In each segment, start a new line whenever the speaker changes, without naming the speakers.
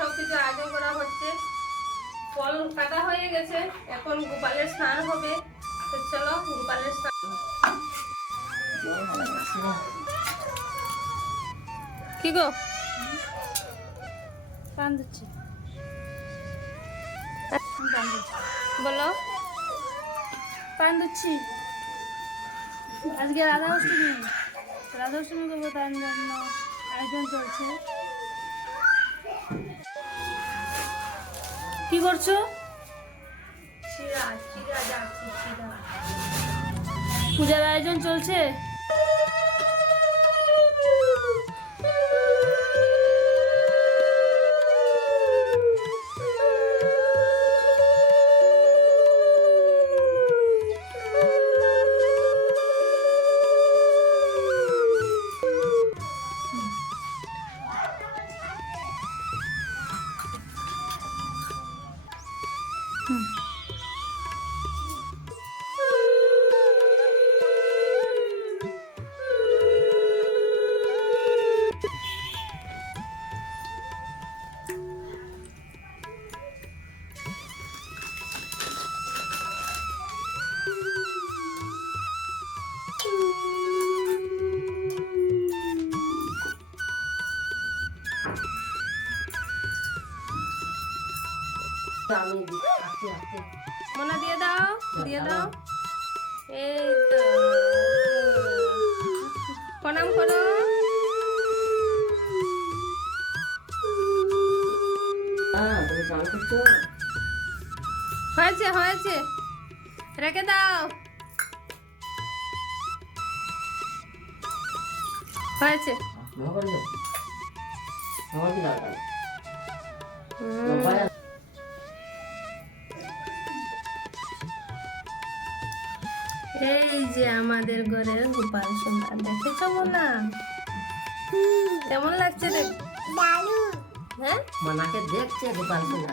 সব কিছু আয়োজন করা হচ্ছে। ফল কাটা হয়ে গেছে এখন গোপালের স্নান হবে। তো চলো গোপালের স্নান। কি গো?
পান দিচ্ছি।
বলো।
পান দিচ্ছি। আজকে রাধা অষ্টমী। রাধা অষ্টমী করব তার জন্য আয়োজন চলছে। কি করছ? পূজার আয়োজন চলছে?
মোনা দিয়ে দাও দিয়ে দাও। এই তো। প্রণাম করো। হয়েছে হয়েছে। রেখে দাও। হয়েছে। হুম। এই যে আমাদের ঘরের গোপাল সোনা দেখেছ মোনা? কেমন লাগছে দেখ হ্যাঁ?
মোনাকে দেখছে গোপাল সোনা।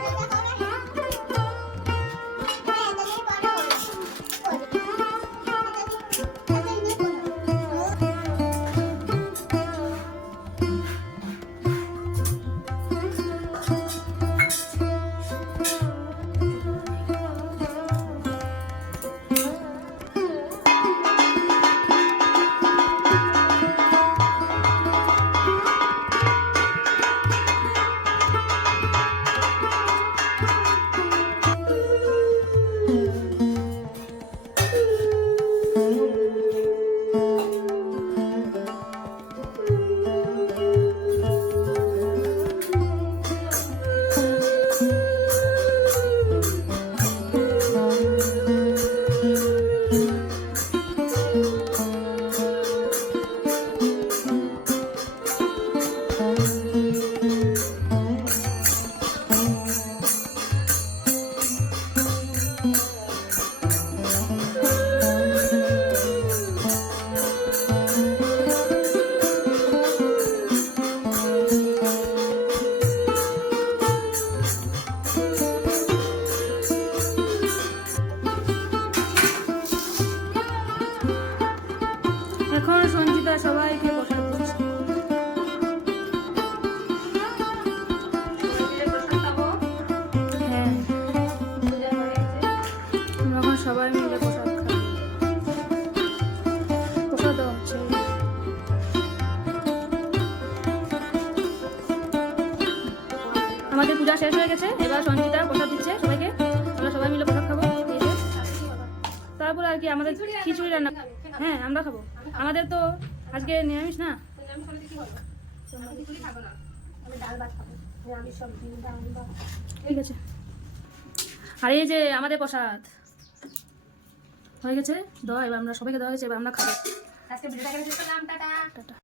এখন সঞ্চিতা সবাইকে
পূজা
শেষ হয়ে গেছে এবার সঞ্চিতা প্রসাদ দিচ্ছে সবাইকে। আমরা সবাই মিলে প্রসাদ খাব। তারপর আর কি আমাদের খিচুড়ি রান্না হ্যাঁ আমরা খাব। আমাদের তো আজকে নিরামিষ না। ঠিক আছে। আর এই যে আমাদের প্রসাদ। হয়ে গেছে দেওয়া এবার আমরা সবাইকে দেওয়া হয়েছে এবার আমরা খাব।
আজকে ভিডিওটা
টাটা।